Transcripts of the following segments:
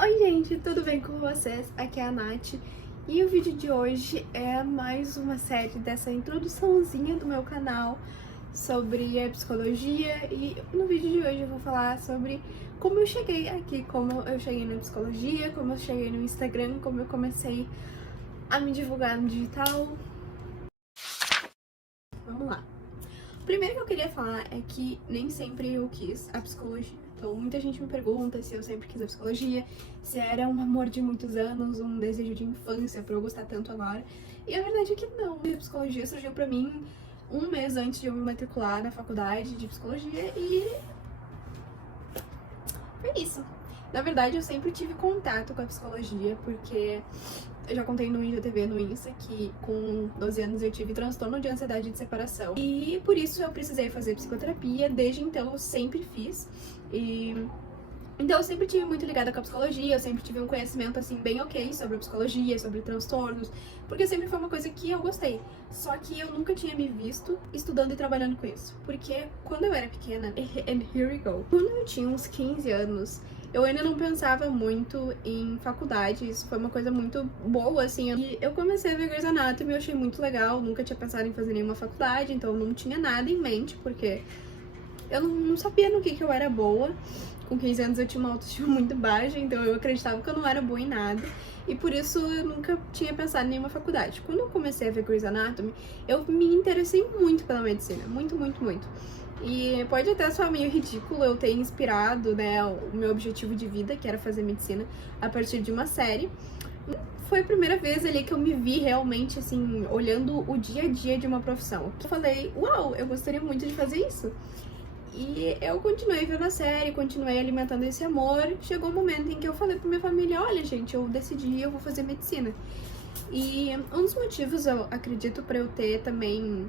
Oi gente, tudo bem com vocês? Aqui é a Nath e o vídeo de hoje é mais uma série dessa introduçãozinha do meu canal sobre a psicologia, e no vídeo de hoje eu vou falar sobre como eu cheguei aqui, como eu cheguei na psicologia, como eu cheguei no Instagram, como eu comecei a me divulgar no digital. Vamos lá. O primeiro que eu queria falar é que nem sempre eu quis a psicologia. Então, muita gente me pergunta se eu sempre quis a psicologia, se era um amor de muitos anos, um desejo de infância pra eu gostar tanto agora. E a verdade é que não. A psicologia surgiu pra mim um mês antes de eu me matricular na faculdade de psicologia e foi isso. Na verdade, eu sempre tive contato com a psicologia, porque eu já contei no IGTV, no Insta, que com 12 anos eu tive transtorno de ansiedade de separação. E por isso eu precisei fazer psicoterapia, desde então eu sempre fiz. Então eu sempre tive muito ligada com a psicologia, eu sempre tive um conhecimento assim bem ok sobre a psicologia, sobre transtornos, porque sempre foi uma coisa que eu gostei. Só que eu nunca tinha me visto estudando e trabalhando com isso. Porque quando eu era pequena, and here we go, quando eu tinha uns 15 anos, eu ainda não pensava muito em faculdade, isso foi uma coisa muito boa, assim. E eu comecei a ver Grey's Anatomy, eu achei muito legal, nunca tinha pensado em fazer nenhuma faculdade, então eu não tinha nada em mente, porque eu não sabia no que eu era boa. Com 15 anos eu tinha uma autoestima muito baixa, então eu acreditava que eu não era boa em nada. E por isso eu nunca tinha pensado em nenhuma faculdade. Quando eu comecei a ver Grey's Anatomy, eu me interessei muito pela medicina. Muito, muito, muito. E pode até soar meio ridículo eu ter inspirado, né, o meu objetivo de vida, que era fazer medicina, a partir de uma série. Foi a primeira vez ali que eu me vi realmente, assim, olhando o dia a dia de uma profissão. Eu falei, uau, eu gostaria muito de fazer isso. E eu continuei vendo a série, continuei alimentando esse amor. Chegou um momento em que eu falei pra minha família, olha gente, eu decidi, eu vou fazer medicina. E um dos motivos, eu acredito, pra eu ter também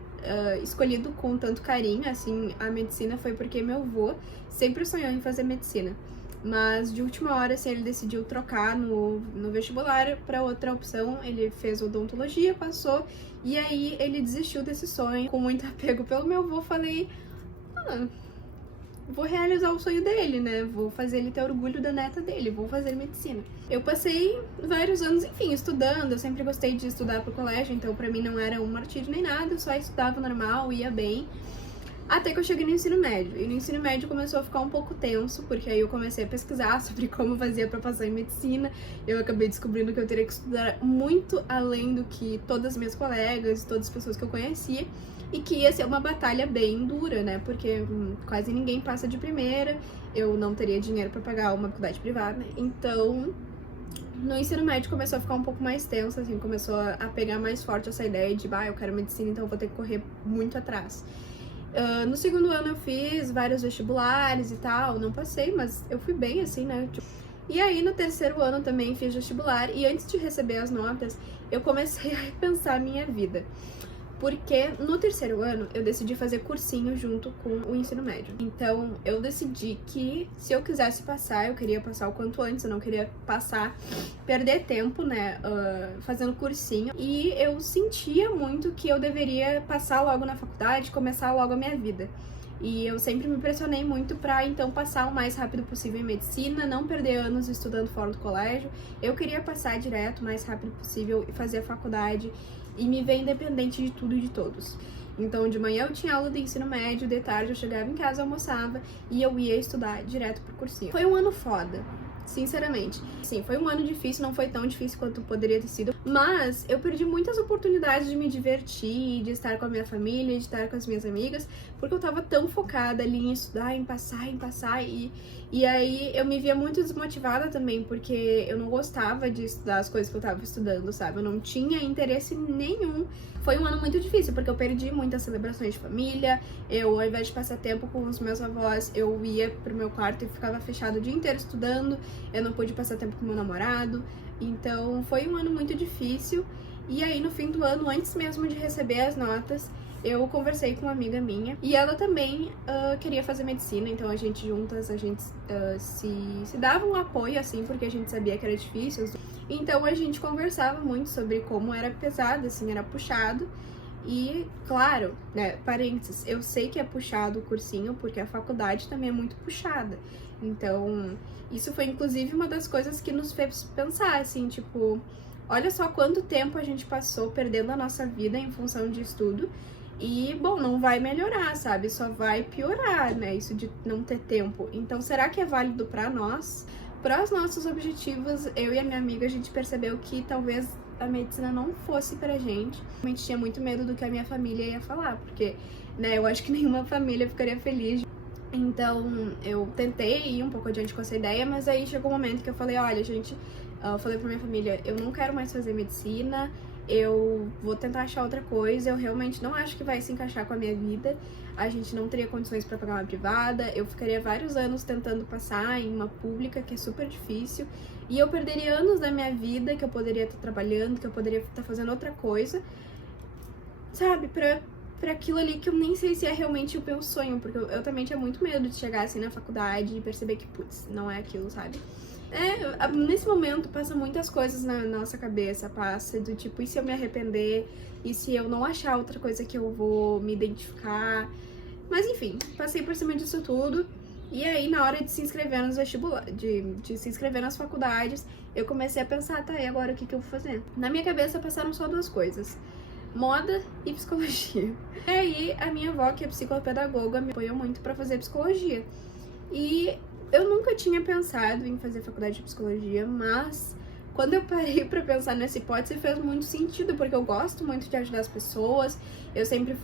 escolhido com tanto carinho, assim, a medicina foi porque meu avô sempre sonhou em fazer medicina. Mas de última hora, assim, ele decidiu trocar no vestibular pra outra opção. Ele fez odontologia, passou, e aí ele desistiu desse sonho. Com muito apego pelo meu avô, falei, vou realizar o sonho dele, né? Vou fazer ele ter orgulho da neta dele, vou fazer medicina. Eu passei vários anos, enfim, estudando, eu sempre gostei de estudar pro colégio, então pra mim não era um martírio nem nada, eu só estudava normal, ia bem. Até que eu cheguei no ensino médio, e no ensino médio começou a ficar um pouco tenso, porque aí eu comecei a pesquisar sobre como fazia pra passar em medicina. Eu acabei descobrindo que eu teria que estudar muito além do que todas as minhas colegas, todas as pessoas que eu conhecia, e que ia ser uma batalha bem dura, né, porque quase ninguém passa de primeira, eu não teria dinheiro pra pagar uma faculdade privada, então no ensino médio começou a ficar um pouco mais tenso, assim, começou a pegar mais forte essa ideia de, eu quero medicina, então eu vou ter que correr muito atrás. No segundo ano eu fiz vários vestibulares e tal, não passei, mas eu fui bem, assim, né? E aí no terceiro ano também fiz vestibular, e antes de receber as notas, eu comecei a repensar a minha vida. Porque no terceiro ano eu decidi fazer cursinho junto com o ensino médio. Então eu decidi que se eu quisesse passar, eu queria passar o quanto antes, eu não queria passar, perder tempo, né, fazendo cursinho. E eu sentia muito que eu deveria passar logo na faculdade, começar logo a minha vida. E eu sempre me pressionei muito pra então passar o mais rápido possível em medicina, não perder anos estudando fora do colégio. Eu queria passar direto, o mais rápido possível, e fazer a faculdade e me ver independente de tudo e de todos. Então, de manhã eu tinha aula de ensino médio, de tarde eu chegava em casa, almoçava e eu ia estudar direto pro cursinho. Foi um ano foda, sinceramente. Sim, foi um ano difícil, não foi tão difícil quanto poderia ter sido, mas eu perdi muitas oportunidades de me divertir, de estar com a minha família, de estar com as minhas amigas, porque eu tava tão focada ali em estudar, em passar, e aí eu me via muito desmotivada também, porque eu não gostava de estudar as coisas que eu tava estudando, sabe? Eu não tinha interesse nenhum. Foi um ano muito difícil, porque eu perdi muitas celebrações de família, eu, ao invés de passar tempo com os meus avós, eu ia pro meu quarto e ficava fechado o dia inteiro estudando, eu não pude passar tempo com meu namorado, então foi um ano muito difícil. E aí no fim do ano, antes mesmo de receber as notas, eu conversei com uma amiga minha e ela também queria fazer medicina, então a gente juntas, a gente se dava um apoio, assim, porque a gente sabia que era difícil. Então a gente conversava muito sobre como era pesado, assim, era puxado. E, claro, né, parênteses, eu sei que é puxado o cursinho porque a faculdade também é muito puxada. Então, isso foi inclusive uma das coisas que nos fez pensar, assim, tipo, olha só quanto tempo a gente passou perdendo a nossa vida em função de estudo. E, bom, não vai melhorar, sabe? Só vai piorar, né? Isso de não ter tempo. Então, será que é válido pra nós? Para os nossos objetivos, eu e a minha amiga, a gente percebeu que talvez a medicina não fosse pra gente. A gente tinha muito medo do que a minha família ia falar, porque, né, eu acho que nenhuma família ficaria feliz. Então, eu tentei ir um pouco adiante com essa ideia, mas aí chegou um momento que eu falei, olha, gente, eu falei pra minha família, eu não quero mais fazer medicina, eu vou tentar achar outra coisa, eu realmente não acho que vai se encaixar com a minha vida, a gente não teria condições para pagar uma privada, eu ficaria vários anos tentando passar em uma pública, que é super difícil, e eu perderia anos da minha vida que eu poderia estar trabalhando, que eu poderia estar fazendo outra coisa, sabe, pra aquilo ali que eu nem sei se é realmente o meu sonho, porque eu também tinha muito medo de chegar assim na faculdade e perceber que, putz, não é aquilo, sabe? Nesse momento passa muitas coisas na nossa cabeça, passa do tipo, e se eu me arrepender? E se eu não achar outra coisa que eu vou me identificar? Mas enfim, passei por cima disso tudo. E aí, na hora de se inscrever nos vestibulares, de se inscrever nas faculdades, eu comecei a pensar, tá, e agora o que eu vou fazer? Na minha cabeça passaram só duas coisas: moda e psicologia. E aí, a minha avó, que é psicopedagoga, me apoiou muito pra fazer psicologia. E eu nunca tinha pensado em fazer faculdade de psicologia, mas quando eu parei pra pensar nessa hipótese fez muito sentido, porque eu gosto muito de ajudar as pessoas, eu sempre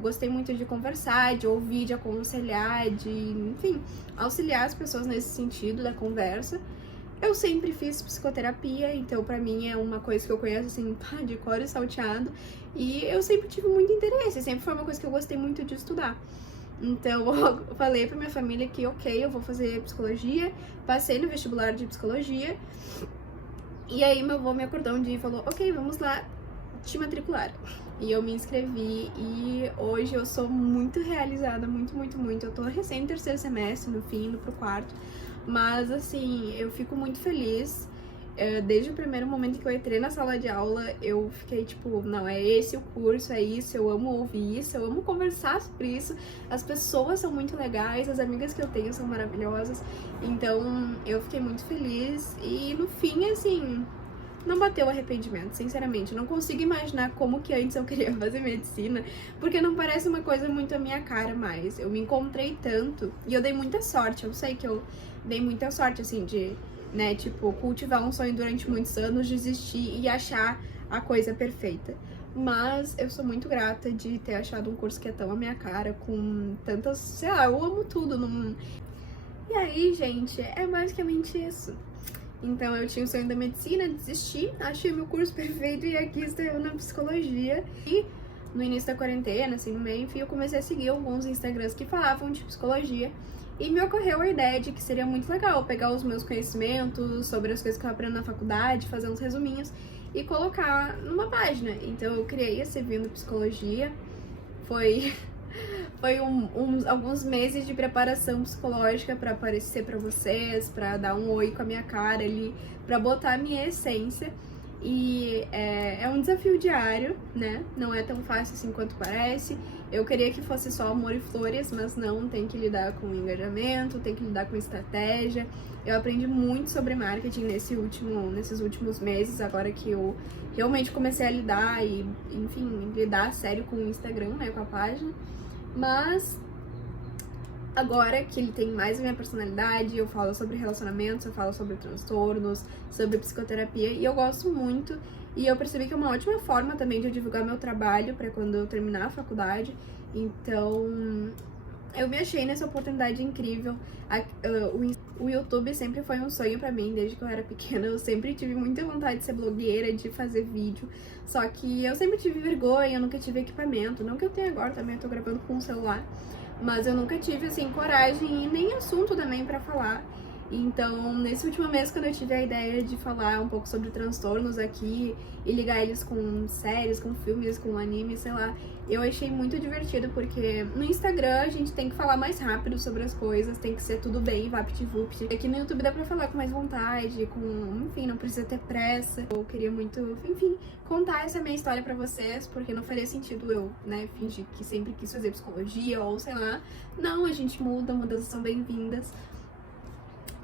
gostei muito de conversar, de ouvir, de aconselhar, de, enfim, auxiliar as pessoas nesse sentido da conversa. Eu sempre fiz psicoterapia, então pra mim é uma coisa que eu conheço assim, de cor e salteado, e eu sempre tive muito interesse, sempre foi uma coisa que eu gostei muito de estudar. Então, eu falei pra minha família que, ok, eu vou fazer psicologia, passei no vestibular de psicologia, e aí meu avô me acordou um dia e falou, ok, vamos lá te matricular. E eu me inscrevi e hoje eu sou muito realizada, muito, muito, muito. Eu tô recém no terceiro semestre, no fim, indo pro quarto, mas assim, eu fico muito feliz. Desde o primeiro momento que eu entrei na sala de aula, eu fiquei tipo, não, é esse o curso, é isso, eu amo ouvir isso, eu amo conversar sobre isso, as pessoas são muito legais, as amigas que eu tenho são maravilhosas, então eu fiquei muito feliz e no fim, assim, não bateu arrependimento, sinceramente, eu não consigo imaginar como que antes eu queria fazer medicina, porque não parece uma coisa muito a minha cara mais, eu me encontrei tanto, e eu dei muita sorte, eu sei que eu dei muita sorte, assim, de, né, tipo, cultivar um sonho durante muitos anos, desistir e achar a coisa perfeita. Mas eu sou muito grata de ter achado um curso que é tão a minha cara, com tantas, sei lá, eu amo tudo. E aí, gente, é basicamente isso. Então eu tinha o sonho da medicina, desisti, achei meu curso perfeito e aqui estou eu na psicologia. E no início da quarentena, assim, no meio, enfim, eu comecei a seguir alguns Instagrams que falavam de psicologia. E me ocorreu a ideia de que seria muito legal pegar os meus conhecimentos sobre as coisas que eu aprendo na faculdade, fazer uns resuminhos e colocar numa página. Então eu criei esse Vindo Psicologia. Foi alguns meses de preparação psicológica para aparecer para vocês, para dar um oi com a minha cara ali, para botar a minha essência. E é um desafio diário, né? Não é tão fácil assim quanto parece. Eu queria que fosse só amor e flores, mas não, tem que lidar com engajamento, tem que lidar com estratégia. Eu aprendi muito sobre marketing nesses últimos meses, agora que eu realmente comecei a lidar e, enfim, lidar a sério com o Instagram, né, com a página. Mas agora que ele tem mais a minha personalidade, eu falo sobre relacionamentos, eu falo sobre transtornos, sobre psicoterapia, e eu gosto muito. E eu percebi que é uma ótima forma também de eu divulgar meu trabalho para quando eu terminar a faculdade. Então, eu me achei nessa oportunidade incrível. O YouTube sempre foi um sonho pra mim, desde que eu era pequena. Eu sempre tive muita vontade de ser blogueira, de fazer vídeo. Só que eu sempre tive vergonha, eu nunca tive equipamento. Não que eu tenha agora, também eu tô gravando com um celular. Mas eu nunca tive, assim, coragem e nem assunto também pra falar. Então, nesse último mês, quando eu tive a ideia de falar um pouco sobre transtornos aqui e ligar eles com séries, com filmes, com anime, sei lá, eu achei muito divertido, porque no Instagram a gente tem que falar mais rápido sobre as coisas, tem que ser tudo bem, vapt-vupt. Aqui no YouTube dá pra falar com mais vontade, enfim, não precisa ter pressa. Eu queria muito, enfim, contar essa minha história pra vocês, porque não faria sentido eu, né, fingir que sempre quis fazer psicologia ou sei lá. Não, a gente muda, mudanças são bem-vindas.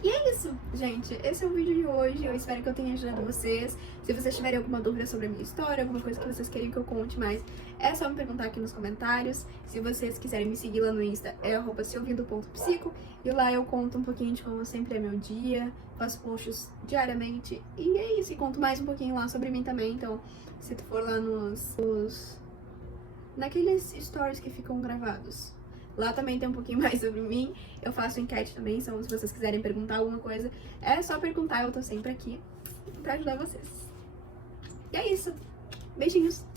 E é isso, gente. Esse é o vídeo de hoje. Eu espero que eu tenha ajudado vocês. Se vocês tiverem alguma dúvida sobre a minha história, alguma coisa que vocês querem que eu conte mais, é só me perguntar aqui nos comentários. Se vocês quiserem me seguir lá no Insta, é @seouvindo.psico. E lá eu conto um pouquinho de como sempre é meu dia, faço posts diariamente. E é isso, e conto mais um pouquinho lá sobre mim também. Então, se tu for lá naqueles stories que ficam gravados, lá também tem um pouquinho mais sobre mim. Eu faço enquete também, então se vocês quiserem perguntar alguma coisa, é só perguntar, eu tô sempre aqui pra ajudar vocês. E é isso. Beijinhos!